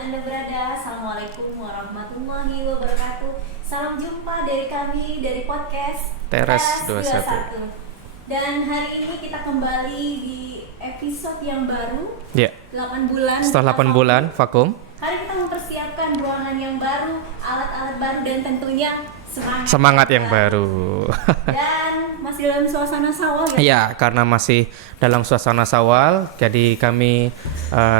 Anda berada. Assalamualaikum warahmatullahi wabarakatuh. Salam jumpa dari kami dari podcast Teras 21. Dan hari ini kita kembali di episode yang baru. Ya. 8 bulan. Setelah 8 bulan vakum. Hari kita mempersiapkan ruangan yang baru, alat-alat baru dan tentunya semangat yang baru. Dan masih dalam suasana sawal ya? Iya, karena masih dalam suasana sawal, jadi kami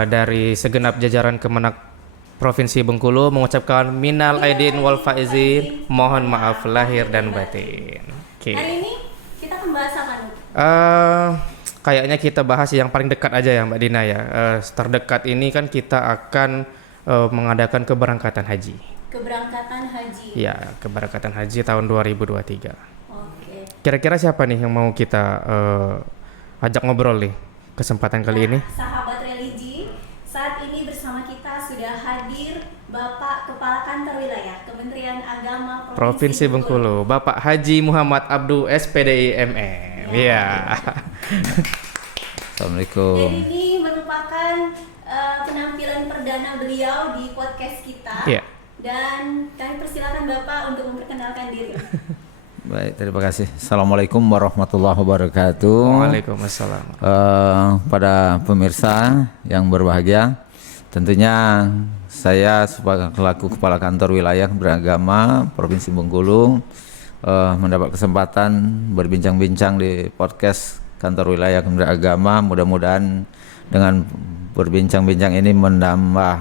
dari segenap jajaran Kemenak Provinsi Bengkulu mengucapkan minal aidin wal faizin, mohon maaf lahir dan batin. Oke. Hari ini kita akan bahas apa nih? Kayaknya kita bahas yang paling dekat aja ya Mbak Dina ya. Terdekat ini kan kita akan mengadakan keberangkatan haji. Keberangkatan haji. Ya, keberangkatan haji tahun 2023. Oke. Kira-kira siapa nih yang mau kita ajak ngobrol nih kesempatan kali ini? Sahabat religi, saat ini bersama kita sudah hadir Bapak Kepala Kantor Wilayah Kementerian Agama Provinsi Bengkulu, Bapak Haji Muhammad Abdu SPDI MM. Iya. Assalamualaikum. Jadi ini merupakan penampilan perdana beliau di podcast kita. Iya. Dan kami persilakan Bapak untuk memperkenalkan diri. Baik, terima kasih. Assalamualaikum warahmatullahi wabarakatuh. Waalaikumsalam. Pada pemirsa yang berbahagia, tentunya saya selaku Kepala Kantor Wilayah Beragama Provinsi Bengkulu mendapat kesempatan berbincang-bincang di podcast Kantor Wilayah Beragama. Mudah-mudahan dengan berbincang-bincang ini menambah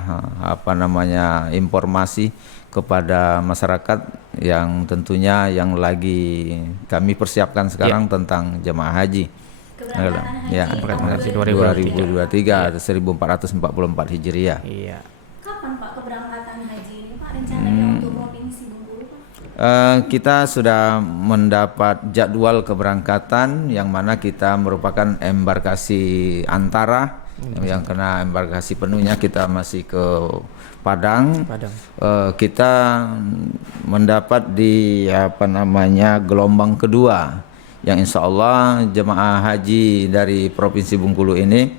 informasi kepada masyarakat yang tentunya yang lagi kami persiapkan sekarang tentang jemaah haji. Keberangkatan haji, ya, 2023 1444 Hijriah. Iya. Kapan Pak keberangkatan haji ini Pak rencananya untuk Provinsi Bengkulu Pak? Kita sudah mendapat jadwal keberangkatan yang mana kita merupakan embarkasi antara yang kena embarkasi penuhnya kita masih ke Padang. Kita mendapat di gelombang kedua yang insya Allah jemaah haji dari Provinsi Bengkulu ini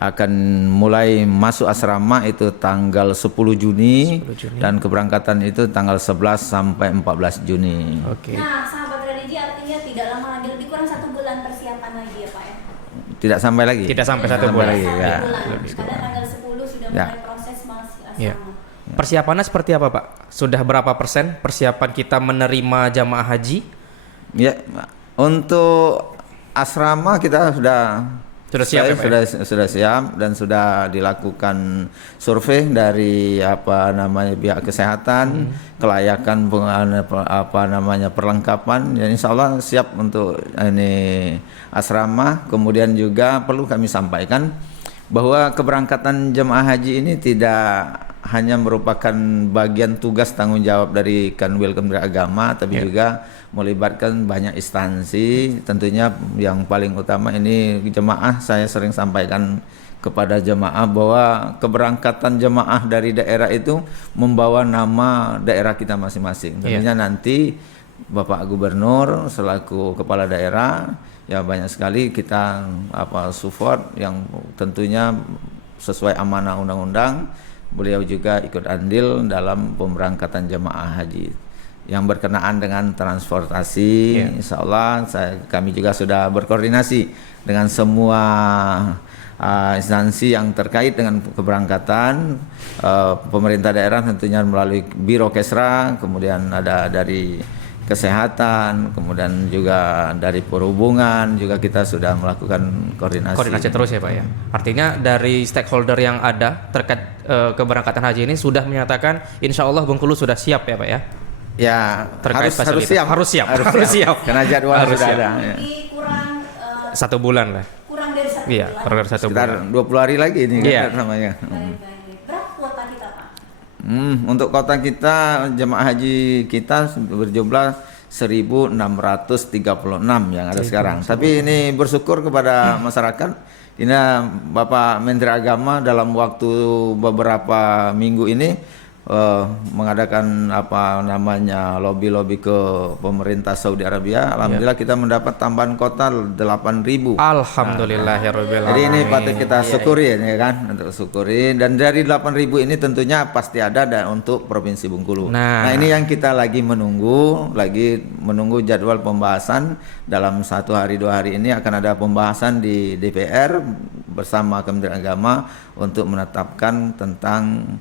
akan mulai masuk asrama itu tanggal 10 Juni dan keberangkatan itu tanggal 11 sampai 14 Juni. Oke. Nah, sahabat religi artinya tidak lama lagi, lebih kurang 1 bulan persiapan lagi ya Pak ya? Tidak sampai lagi. Tidak sampai 1 bulan lagi ya. Pada tanggal 10 sudah mulai proses masuk asrama. Ya. Persiapannya seperti apa Pak? Sudah berapa persen persiapan kita menerima jamaah haji? Ya, untuk asrama kita sudah siap ya, Pak? Sudah siap dan sudah dilakukan survei dari pihak kesehatan, kelayakan perlengkapan, dan insya Allah siap untuk ini asrama. Kemudian juga perlu kami sampaikan bahwa keberangkatan jemaah haji ini tidak hanya merupakan bagian tugas tanggung jawab dari Kanwil Kementerian Agama, tapi juga melibatkan banyak instansi. Tentunya yang paling utama ini jemaah, saya sering sampaikan kepada jemaah bahwa keberangkatan jemaah dari daerah itu membawa nama daerah kita masing-masing. Tentunya nanti Bapak Gubernur selaku kepala daerah ya banyak sekali kita support yang tentunya sesuai amanah undang-undang. Beliau juga ikut andil dalam pemberangkatan jemaah haji yang berkenaan dengan transportasi. Insya Allah kami juga sudah berkoordinasi dengan semua instansi yang terkait dengan keberangkatan. Pemerintah daerah tentunya melalui Biro Kesra, kemudian ada dari kesehatan, kemudian juga dari perhubungan juga kita sudah melakukan koordinasi terus ya Pak ya. Artinya dari stakeholder yang ada terkait keberangkatan haji ini sudah menyatakan insya Allah Bengkulu sudah siap ya Pak ya. Ya, harus siap. Karena jadwal sudah ada. Ya. Kurang 1 bulan lah. Kurang dari 1 bulan. Iya, kurang dari 1 Sekitar bulan. 20 hari lagi ini namanya. Baik. Berapa kuota kita Pak? Untuk kota kita jemaah haji kita berjumlah 1.636 yang ada sekarang. Tapi ini bersyukur kepada masyarakat. Ini Bapak Menteri Agama dalam waktu beberapa minggu ini mengadakan apa namanya lobby-lobby ke pemerintah Saudi Arabia, alhamdulillah kita mendapat tambahan kota 8.000. Alhamdulillahirabbil Jadi ini alamin. patut kita syukuri ya kan, untuk syukuri. Dan dari 8.000 ini tentunya pasti ada untuk Provinsi Bengkulu. Nah. Nah, ini yang kita lagi menunggu jadwal pembahasan. Dalam 1 hari 2 hari ini akan ada pembahasan di DPR bersama Kementerian Agama untuk menetapkan tentang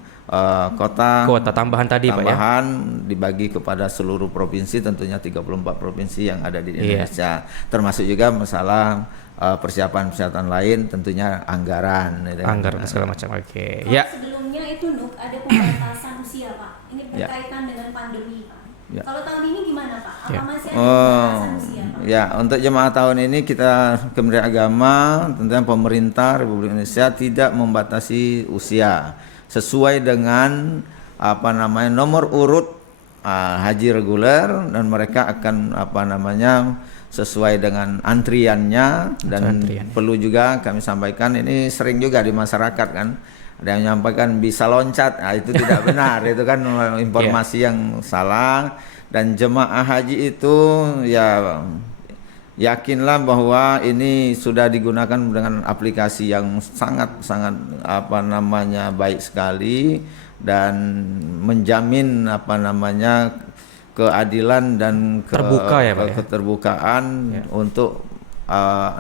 kota tambahan tadi Pak ya. tambahan dibagi kepada seluruh provinsi, tentunya 34 provinsi yang ada di Indonesia. Termasuk juga masalah persiapan lain, tentunya anggaran. Anggaran segala macam. Oke. Kalau Ya. sebelumnya itu Nuk ada pembatasan usia Pak. Ini berkaitan dengan pandemi Pak. Ya. Kalau tahun ini gimana Pak? Apa Ya. masih ada pembatasan usia Pak? Ya, untuk jemaah tahun ini kita Kementerian Agama, tentunya pemerintah Republik Indonesia tidak membatasi usia sesuai dengan apa namanya nomor urut haji reguler, dan mereka akan apa namanya sesuai dengan antriannya. Dan perlu juga kami sampaikan, ini sering juga di masyarakat kan ada yang menyampaikan bisa loncat, itu tidak benar. Itu kan informasi yang salah. Dan jemaah haji itu ya yakinlah bahwa ini sudah digunakan dengan aplikasi yang sangat apa namanya baik sekali dan menjamin apa namanya keadilan dan Terbuka ya, Pak, ya? keterbukaan untuk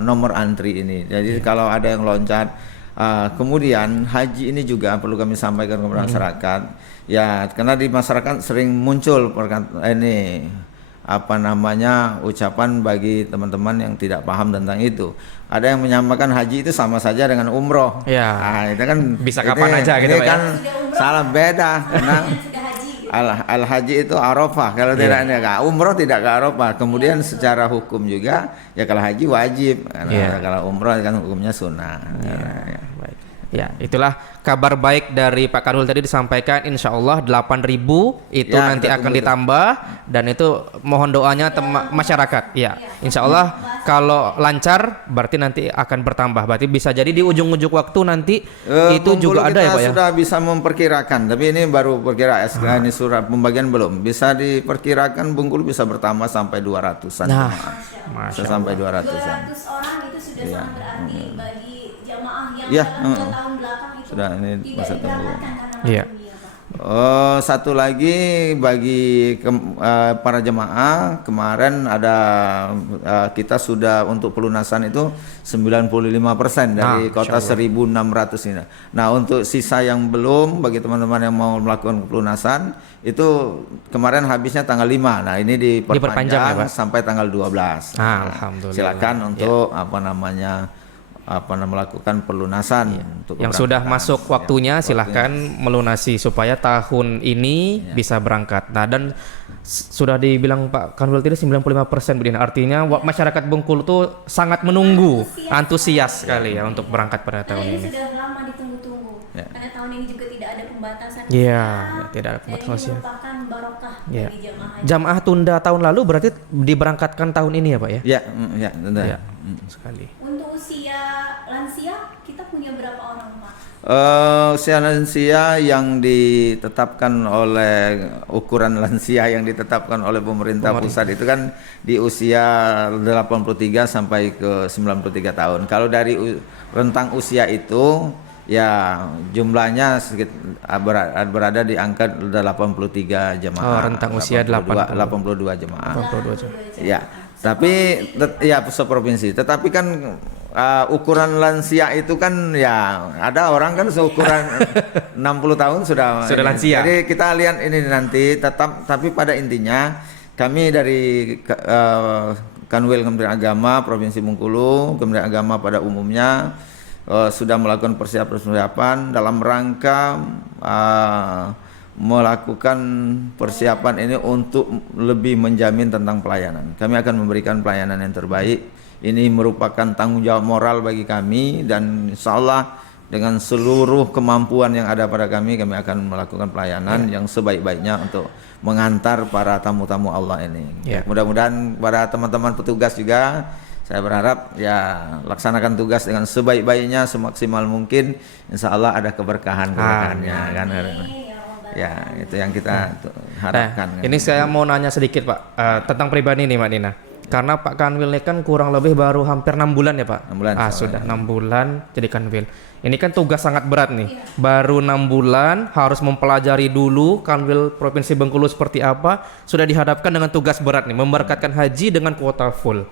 nomor antri ini. Jadi kalau ada yang loncat, kemudian haji ini juga perlu kami sampaikan kepada masyarakat. Ya, karena di masyarakat sering muncul ini apa namanya ucapan bagi teman-teman yang tidak paham tentang itu. Ada yang menyampaikan haji itu sama saja dengan umroh. Ya. Nah, itu kan Bisa kapan aja gitu, ini Pak, ya? kan salah beda karena Sudah haji gitu. al haji itu Arafah, kalau tidak umroh tidak ke Arafah. Kemudian secara hukum juga ya kalau haji wajib, karena kalau umroh kan hukumnya sunnah. Baik. Ya, itulah kabar baik dari Pak Kanwil tadi disampaikan. Insya Allah 8.000 itu Ya, nanti kita akan tunggu. ditambah, dan itu mohon doanya masyarakat. Ya, Insya Allah kalau lancar berarti nanti akan bertambah. Berarti bisa jadi di ujung-ujung waktu nanti itu Bengkulu juga ada ya kita Pak ya. sudah bisa memperkirakan, tapi ini baru perkiraan. Ini surat pembagian belum. Bisa diperkirakan Bengkulu bisa bertambah sampai 200-an. Nah, Bisa sampai 200-an. 200 orang itu sudah sangat berarti bagi jamaah yang Iya, dalam 2 tahun belakang itu sudah, ini tidak masa tunggu. diberangkatkan karena Iya. pandemi ya Pak. Satu lagi bagi para jemaah, kemarin ada kita sudah untuk pelunasan itu 95% dari kota 1.600 ini. Nah, untuk sisa yang belum, bagi teman-teman yang mau melakukan pelunasan itu kemarin habisnya tanggal 5. Nah, ini Diperpanjang ya, Pak? sampai tanggal 12. Alhamdulillah. Silakan untuk melakukan pelunasan untuk Yang sudah keberangkatan. masuk waktunya silahkan melunasi supaya tahun ini bisa berangkat. Nah, dan sudah dibilang Pak Kanwil tadi 95% Budin. Artinya masyarakat Bengkulu tuh sangat menunggu, antusias sekali ya untuk berangkat pada tahun Karena ini ini. sudah lama ditunggu-tunggu. Ya. Karena tahun ini juga tidak ada pembatasan Iya, usia, tidak ada dan pembatasan ini usia. merupakan barokah Ya. bagi jamaah haji. Jamaah tunda tahun lalu berarti diberangkatkan tahun ini ya Pak ya? Ya, benar. Ya, sekali. Untuk usia lansia kita punya berapa orang Pak? Usia lansia yang ditetapkan oleh ukuran lansia yang ditetapkan oleh pemerintah pusat itu kan di usia 83 sampai ke 93 tahun. Kalau dari rentang usia itu ya jumlahnya berada di angka 83 jemaah. Oh, rentang usia 82 jemaah. 82 jam. Ya, tapi ya seprovinsi. Tetapi kan ukuran lansia itu kan ya ada orang kan seukuran 60 tahun sudah lansia. Jadi kita lihat ini nanti tapi pada intinya kami dari Kanwil Kementerian Agama Provinsi Bengkulu, Kementerian Agama pada umumnya sudah melakukan persiapan dalam rangka melakukan persiapan ini untuk lebih menjamin tentang pelayanan. Kami akan memberikan pelayanan yang terbaik. Ini merupakan tanggung jawab moral bagi kami, dan insya Allah dengan seluruh kemampuan yang ada pada kami akan melakukan pelayanan yang sebaik-baiknya untuk mengantar para tamu-tamu Allah ini. Ya. Mudah-mudahan para teman-teman petugas juga, saya berharap ya laksanakan tugas dengan sebaik-baiknya, semaksimal mungkin. Insya Allah ada keberkahannya kan. Amin, ya Rabbal Ya, itu yang kita harapkan. Nah, ini saya mau nanya sedikit Pak tentang pribadi nih Mbak Nina. Karena Pak Kanwil ini kan kurang lebih baru hampir 6 bulan ya Pak. 6 bulan. Sudah 6 bulan jadi Kanwil. Ini kan tugas sangat berat nih. Baru 6 bulan harus mempelajari dulu Kanwil Provinsi Bengkulu seperti apa. Sudah dihadapkan dengan tugas berat nih, memberangkatkan haji dengan kuota full.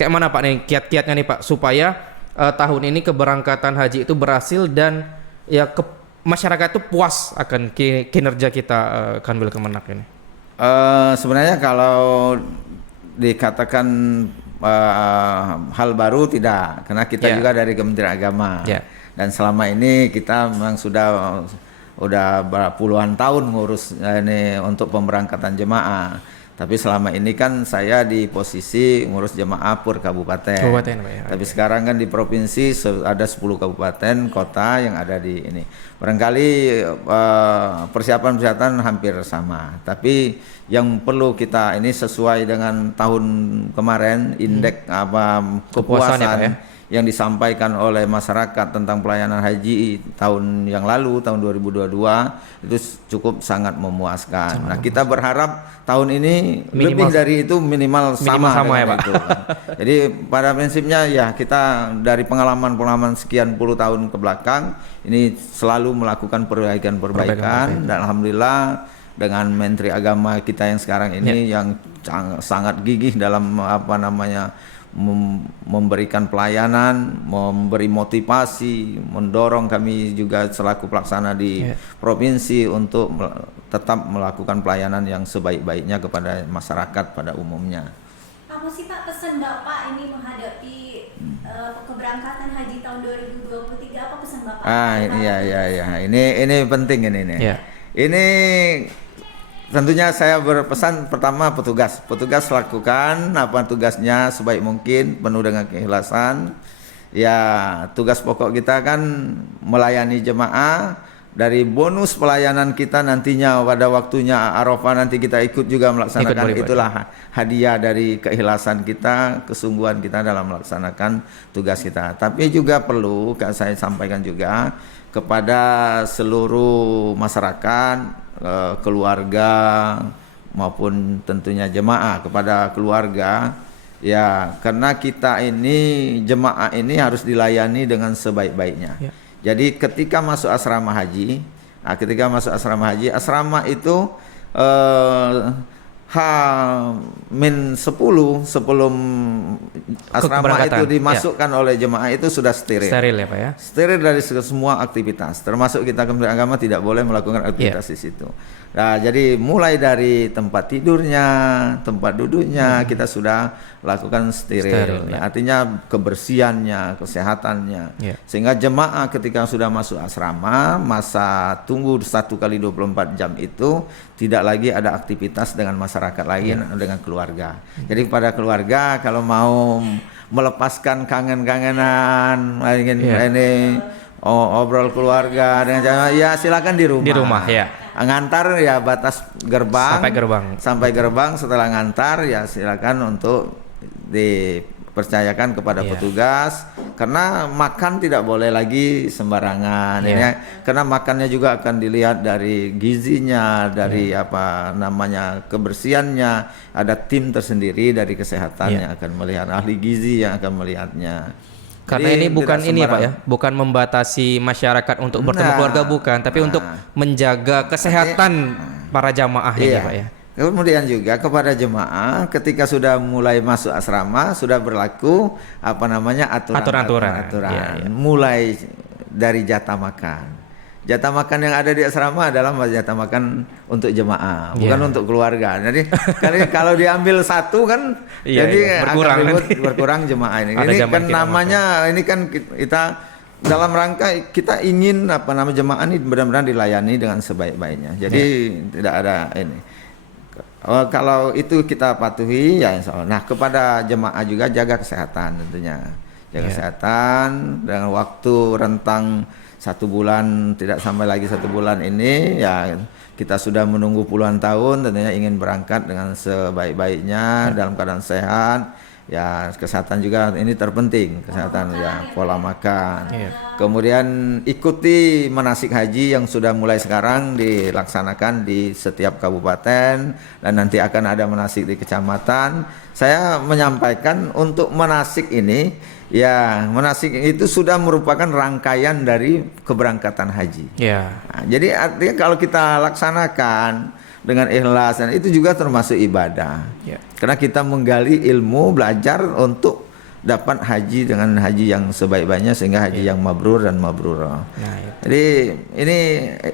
Kayak mana Pak nih kiat-kiatnya nih Pak supaya tahun ini keberangkatan haji itu berhasil dan ya masyarakat itu puas akan kinerja kita Kanwil Kemenak ini. Sebenarnya kalau dikatakan hal baru tidak, karena kita juga dari Kementerian Agama dan selama ini kita memang udah puluhan tahun ngurus ini untuk pemberangkatan jemaah. Tapi selama ini kan saya di posisi ngurus jemaah per kabupaten. Pak, ya. Tapi sekarang kan di provinsi ada 10 kabupaten kota yang ada di ini. Barangkali persiapan hampir sama. Tapi yang perlu kita ini sesuai dengan tahun kemarin indeks kepuasan ya, Pak, ya? Yang disampaikan oleh masyarakat tentang pelayanan haji tahun yang lalu, tahun 2022 itu cukup sangat memuaskan. Nah, kita berharap tahun ini lebih dari itu minimal sama ya, Pak. itu. Jadi pada prinsipnya ya kita dari pengalaman sekian puluh tahun ke belakang ini selalu melakukan perbaikan dan alhamdulillah dengan Menteri Agama kita yang sekarang ini yang sangat gigih dalam memberikan pelayanan, memberi motivasi, mendorong kami juga selaku pelaksana di provinsi untuk tetap melakukan pelayanan yang sebaik-baiknya kepada masyarakat pada umumnya. Apa sih Pak pesan Bapak ini menghadapi keberangkatan haji tahun 2023? Apa pesan Bapak? Iya. Ini penting ini. Ini tentunya saya berpesan pertama petugas lakukan apa tugasnya sebaik mungkin penuh dengan keikhlasan. Ya, tugas pokok kita kan melayani jemaah. Dari bonus pelayanan kita nantinya pada waktunya Arafah nanti kita ikut juga melaksanakan itulah hadiah dari keikhlasan kita, kesungguhan kita dalam melaksanakan tugas kita. Tapi juga perlu saya sampaikan juga kepada seluruh masyarakat, keluarga maupun tentunya jemaah, kepada keluarga ya, karena kita ini jemaah ini harus dilayani dengan sebaik-baiknya. Jadi ketika masuk asrama haji, asrama itu H-10 sebelum asrama itu dimasukkan oleh jemaah itu sudah steril. Steril ya Pak ya? Steril dari semua aktivitas, termasuk kita Kementerian Agama tidak boleh melakukan aktivitas di situ. Nah, jadi mulai dari tempat tidurnya, tempat duduknya kita sudah lakukan steril. Artinya kebersihannya, kesehatannya. Sehingga jemaah ketika sudah masuk asrama, masa tunggu 1 kali 24 jam itu tidak lagi ada aktivitas dengan masyarakat lain, dengan keluarga. Jadi kepada keluarga kalau mau melepaskan kangen-kangenan, ini obrol keluarga dengan ya silakan di rumah. Di rumah ya. Ngantar ya batas gerbang sampai gerbang setelah ngantar ya silakan untuk dipercayakan kepada petugas, karena makan tidak boleh lagi sembarangan karena makannya juga akan dilihat dari gizinya, dari kebersihannya, ada tim tersendiri dari kesehatan yang akan melihat, ahli gizi yang akan melihatnya. Karena ini bukan ini Pak ya, bukan membatasi masyarakat untuk bertemu keluarga, bukan, tapi untuk menjaga kesehatan para jamaah ini Pak ya. Kemudian juga kepada jemaah ketika sudah mulai masuk asrama sudah berlaku aturan. Mulai dari jatah makan. Jatah makan yang ada di asrama adalah jatah makan untuk jemaah, bukan untuk keluarga. Jadi kalau diambil satu kan jadi berkurang jemaah ini. Ini kan namanya ini kan kita dalam rangka kita ingin jemaah ini benar-benar dilayani dengan sebaik-baiknya. Jadi tidak ada ini. Kalau itu kita patuhi ya insya Allah. Nah, kepada jemaah juga jaga kesehatan tentunya. Jaga kesehatan dengan waktu rentang 1 bulan, tidak sampai lagi 1 bulan ini ya kita sudah menunggu puluhan tahun, tentunya ingin berangkat dengan sebaik-baiknya dalam keadaan sehat. Ya, kesehatan juga ini terpenting, kesehatan ya, pola makan. Iya. Kemudian ikuti manasik haji yang sudah mulai sekarang dilaksanakan di setiap kabupaten dan nanti akan ada manasik di kecamatan. Saya menyampaikan untuk manasik ini, ya manasik itu sudah merupakan rangkaian dari keberangkatan haji. Ya. Nah, jadi artinya kalau kita laksanakan dengan ikhlas dan itu juga termasuk ibadah. Ya. Karena kita menggali ilmu, belajar untuk dapat haji dengan haji yang sebaik-baiknya sehingga haji yang mabrur dan mabrurah. Nah, itu. Jadi ini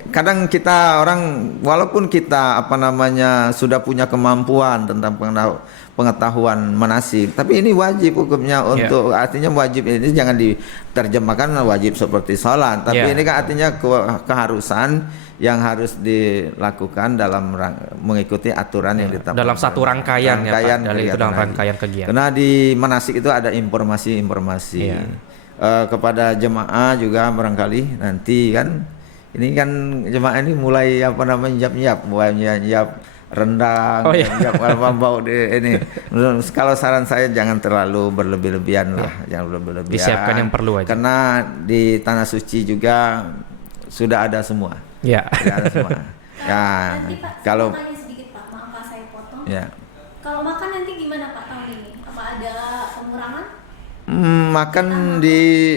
kadang kita orang walaupun kita sudah punya kemampuan tentang pengetahuan manasik, tapi ini wajib hukumnya untuk artinya wajib ini jangan diterjemahkan wajib seperti sholat, tapi ini kan artinya keharusan yang harus dilakukan dalam mengikuti aturan yang ditetapkan dalam satu rangkaian ya Pak, dari itu dalam haji. rangkaian kegiatan. Karena di manasik itu ada informasi-informasi kepada jemaah juga barangkali nanti kan ini kan jemaah ini mulai nyiap-nyiap, mulai nyiap rendang, nyiap bau ini. Kalau saran saya jangan terlalu berlebih-lebihan lah, jangan berlebihan. Disiapkan yang perlu aja. Karena di tanah suci juga sudah ada semua. Ya. Sudah ada semua. Ya, Nanti Pak, kalau saya tanya sedikit Pak, maaf Pak saya potong. ya. Kalau makan nanti gimana Pak tahun ini? Apa ada pengurangan? Makan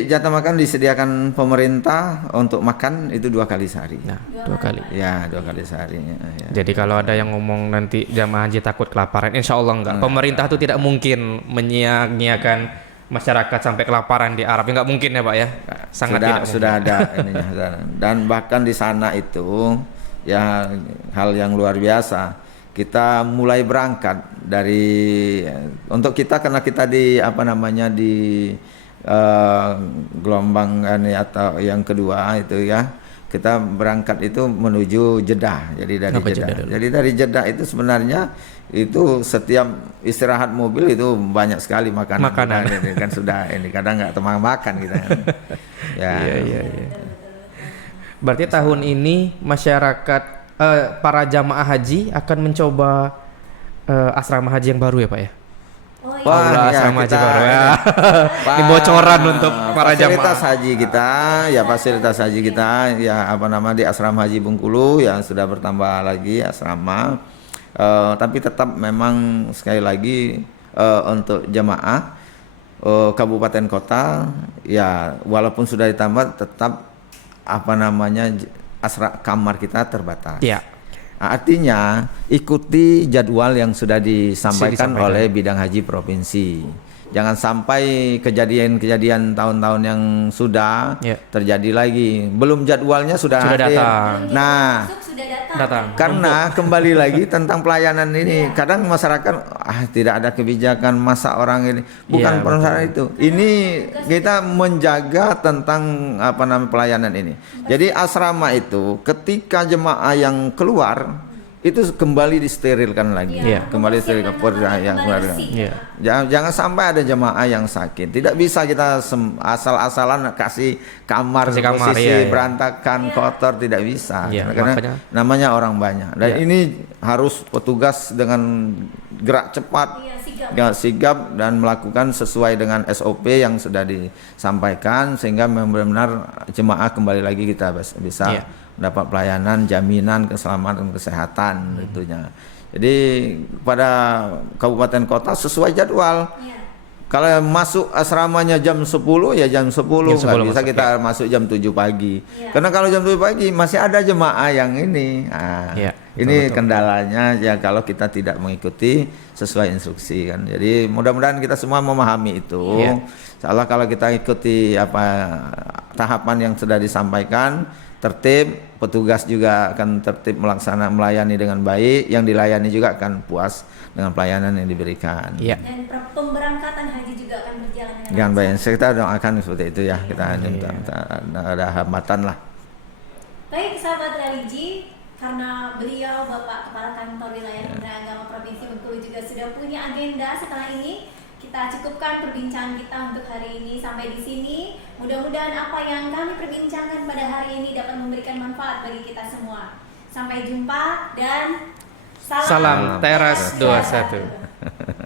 jatah makan disediakan pemerintah untuk makan itu 2 kali sehari. Nah, 2 kali. Ya, 2 kali sehari. Ya. Jadi kalau ada yang ngomong nanti jamaah haji takut kelaparan, insya Allah enggak. Pemerintah itu tidak mungkin menyia-nyiakan masyarakat sampai kelaparan di Arab. Enggak mungkin ya Pak ya. Sangat tidak Sudah ada ininya. Dan bahkan di sana itu ya hal yang luar biasa. Kita mulai berangkat dari untuk kita karena kita di gelombang ini atau yang kedua itu ya. Kita berangkat itu menuju Jeddah. Jadi dari Jeddah. Jadi dari Jeddah itu sebenarnya itu setiap istirahat mobil itu banyak sekali makanan. Ini kan sudah ini kadang nggak temang makan kita. Iya. Berarti tahun ini masyarakat para jamaah haji akan mencoba asrama haji yang baru ya Pak ya? Oh iya. Wah, asrama haji baru ya. Pak, Ini bocoran untuk para fasilitas jamaah. haji kita, fasilitas haji kita di asrama haji Bengkulu yang sudah bertambah lagi asrama. Tapi tetap memang sekali lagi untuk jamaah kabupaten kota ya walaupun sudah ditambah tetap kamar kita terbatas. Ya. Artinya ikuti jadwal yang sudah disampaikan oleh bidang haji provinsi. Jangan sampai kejadian-kejadian tahun-tahun yang sudah terjadi lagi. Belum jadwalnya sudah hadir. Datang. Nah, Sudah datang. karena kembali lagi tentang pelayanan ini, kadang masyarakat tidak ada kebijakan masa orang ini bukan permasalahan itu. Ini kita menjaga tentang pelayanan ini. Jadi asrama itu ketika jemaah yang keluar itu kembali disterilkan lagi, kembali disterilkan yang jangan sampai ada jemaah yang sakit. Tidak bisa kita asal-asalan kasih kamar posisi berantakan kotor, tidak bisa karena namanya orang banyak. Dan ini harus petugas dengan gerak cepat, sigap dan melakukan sesuai dengan SOP yang sudah disampaikan sehingga benar-benar jemaah kembali lagi kita bisa dapat pelayanan, jaminan keselamatan kesehatan tentunya. Jadi pada kabupaten kota sesuai jadwal. Kalau masuk asramanya jam 10 ya jam 10, nggak bisa kita masuk jam 7 pagi. Karena kalau jam 7 pagi masih ada jemaah yang ini. Ini kendalanya ya kalau kita tidak mengikuti sesuai instruksi kan. Jadi mudah-mudahan kita semua memahami itu. Insyaallah kalau kita ikuti tahapan yang sudah disampaikan, tertib, petugas juga akan tertib melayani dengan baik, yang dilayani juga akan puas dengan pelayanan yang diberikan. Dan pemberangkatan haji juga akan berjalan dengan baik. Kita doakan seperti itu ya, kita ada hambatan lah. Baik sahabat religi, karena beliau Bapak Kepala Kantor Wilayah Kementerian Agama Provinsi Bengkulu juga sudah punya agenda setelah ini, kita cukupkan perbincangan kita untuk hari ini sampai di sini. Mudah-mudahan apa yang kami perbincangkan pada hari ini dapat memberikan manfaat bagi kita semua. Sampai jumpa dan salam Teras 21.